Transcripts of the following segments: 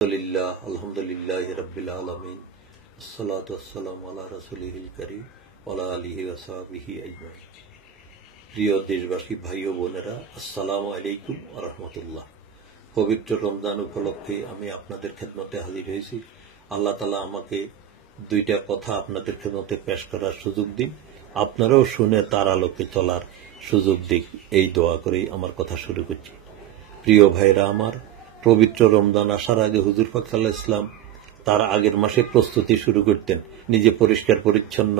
আলহামদুলিল্লাহ রাব্বিল আলামিন আসসালাতু ওয়াসসালামু আলা রাসূলিহিল কারীম ওয়া আলা আলিহি ওয়া সাহবিহি আজমাইন। প্রিয় দেশবাসী, ভাই ও বোনেরা, আসসালামু আলাইকুম ওয়া রাহমাতুল্লাহ। পবিত্র রমজান উপলক্ষে আমি আপনাদের খেদমতে হাজির হয়েছি। আল্লাহ তাআলা আমাকে দুইটা কথা আপনাদের খেদমতে পেশ করার সুযোগ দিন, আপনারাও শুনে তার আলোকে চলার সুযোগ দিক, এই দোয়া করেই আমার কথা শুরু করছি। প্রিয় ভাইরা আমার, পবিত্র রমজান আসার আগে হুজুর পাক সাল্লাল্লাহু আলাইহি ওয়াসাল্লাম তার আগের মাসে প্রস্তুতি শুরু করতেন। নিজে পরিষ্কার পরিচ্ছন্ন,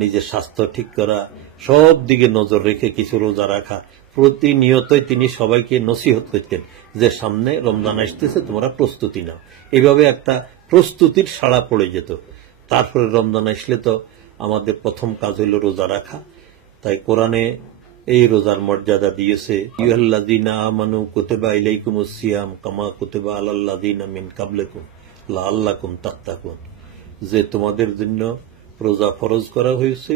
নিজের স্বাস্থ্য ঠিক করা, সব দিকে নজর রেখে কিছু রোজা রাখা, প্রতিনিয়তই তিনি সবাইকে নসিহত করতেন যে সামনে রমজান আসতেছে, তোমরা প্রস্তুতি নাও। এভাবে একটা প্রস্তুতির সাড়া পড়ে যেত। তারপরে রমজান আসলে তো আমাদের প্রথম কাজ হইল রোজা রাখা। তাই কোরআনে এই রোজার মর্যাদা দিয়েছে, ইউহাল্লাযীনা আমানু কুতিবা ইলাইকুমুস সিয়াম কামা কুতিবা আলাল্লাযীনা মিন কাবলিকুম লাআল্লাকুম তাত্তাকুন, যে তোমাদের জন্য রোজা ফরজ করা হয়েছে,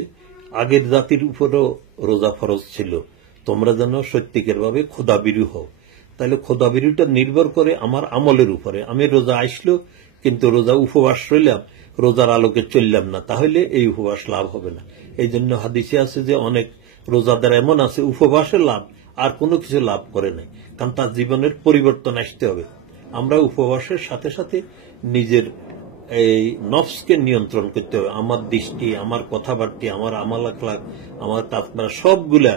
আগের জাতির উপরও রোজা ফরজ ছিল, তোমরা যেন সত্যিকার ভাবে খোদাবিরু হও। তাহলে খোদাবিরুটা নির্ভর করে আমার আমলের উপরে। আমি রোজা আসলো কিন্তু রোজা উপবাস রইলাম, রোজার আলোকে চললাম না, তাহলে এই উপবাস লাভ হবে না। এই জন্য হাদিসে আছে যে অনেক রোজাদার এমন আছে উপবাসে লাভ আর কোনো কিছু লাভ করে নাই, কারণ তার জীবনের পরিবর্তন আসতে হবে। আমরা উপবাসের সাথে সাথে নিজের এই নফসকে নিয়ন্ত্রণ করতে হবে। আমার দৃষ্টি, আমার কথাবার্তা, আমার আমাল আখলাক, আমার তাপমাত্রা সবগুলা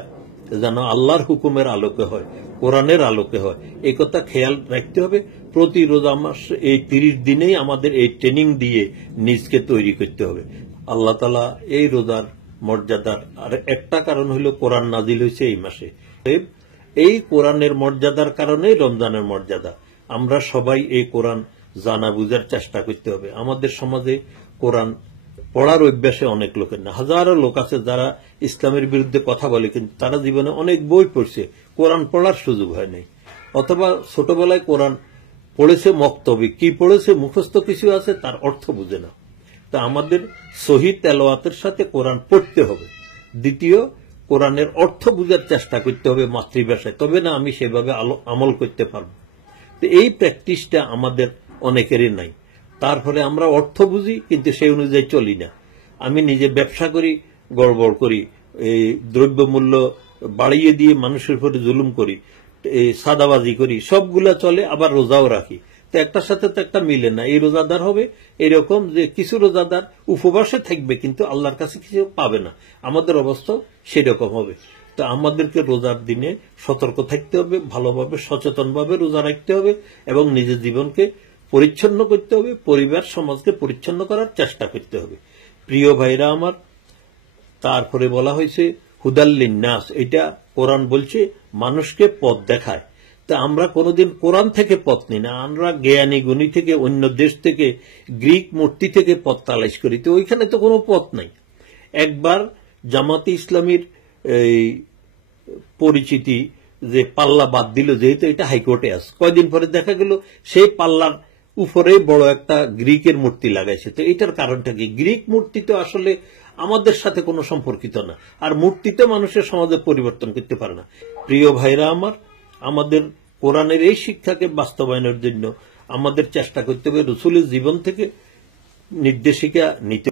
যেন আল্লাহর হুকুমের আলোকে হয়, কোরআনের আলোকে হয়, এই কথা খেয়াল রাখতে হবে। প্রতি রোজা মাস এই 30 দিনেই আমাদের এই ট্রেনিং দিয়ে নিজকে তৈরি করতে হবে। আল্লাহ তাআলা এই রোজার মর্যাদার আর একটা কারণ হইল কোরআন নাজিল হয়েছে এই মাসে। এই কোরআনের মর্যাদার কারণেই রমজানের মর্যাদা। আমরা সবাই এই কোরআন জানা বুঝার চেষ্টা করতে হবে। আমাদের সমাজে কোরআন পড়ার অভ্যাসে অনেক লোকের না, হাজারো লোক আছে যারা ইসলামের বিরুদ্ধে কথা বলে, কিন্তু তারা জীবনে অনেক বই পড়ছে, কোরআন পড়ার সুযোগ হয় নাই। অথবা ছোটবেলায় কোরআন পড়েছে মক্তবে, কি পড়েছে মুখস্থ কিছু আছে, তার অর্থ বুঝে না। তা আমাদের সহি তেলাওয়াতের সাথে কোরআন পড়তে হবে। দ্বিতীয়, কোরআনের অর্থ বুঝার চেষ্টা করতে হবে মাতৃভাষায়, তবে না আমি সেভাবে আমল করতে পারবো। তো এই প্র্যাকটিসটা আমাদের অনেকেরই নাই। তারপরে আমরা অর্থ বুঝি কিন্তু সেই অনুযায়ী চলি না। আমি নিজে ব্যবসা করি, গড়বড় করি, এই দ্রব্যমূল্য বাড়িয়ে দিয়ে মানুষের উপরে জুলুম করি, এই সাদাবাজি করি, সবগুলা চলে, আবার রোজাও রাখি। তো একটার সাথে তো একটা মিলে না। এই রোজাদার হবে এরকম যে কিছু রোজাদার উপবাসে থাকবে কিন্তু আল্লাহর কাছে কিছু পাবে না, আমাদের অবস্থাও সেরকম হবে। তো আমাদেরকে রোজার দিনে সতর্ক থাকতে হবে, ভালোভাবে সচেতনভাবে রোজা রাখতে হবে এবং নিজের জীবনকে পরিচ্ছন্ন করতে হবে, পরিবার সমাজকে পরিচ্ছন্ন করার চেষ্টা করতে হবে। প্রিয় ভাইরা আমার, তারপরে বলা হয়েছে হুদাল্লিন নাস, এটা কোরআন বলছে মানুষকে পথ দেখায়। তা আমরা কোনোদিন কোরআন থেকে পথ নিই না, আমরা জ্ঞানী গুণী থেকে, অন্য দেশ থেকে, গ্রিক মূর্তি থেকে পথ তালাশ করি। তো ওইখানে তো কোনো পথ নাই। একবার জামাতে ইসলামীর এই পরিচিতি যে পাল্লা বাদ দিল, যেহেতু এটা হাইকোর্টে আছে, কয়দিন পরে দেখা গেল সেই পাল্লার উপরে বড় একটা গ্রিকের মূর্তি লাগাইছে। তো এটার কারণটা কি? গ্রিক মূর্তি তো আসলে আমাদের সাথে কোনো সম্পর্কিত না, আর মূর্তিতে মানুষের সমাজে পরিবর্তন করতে পারে না। প্রিয় ভাইরা আমার, আমাদের কোরআনের এই শিক্ষাকে বাস্তবায়নের জন্য আমাদের চেষ্টা করতে হবে রাসূলের জীবন থেকে নির্দেশিকা নিতে।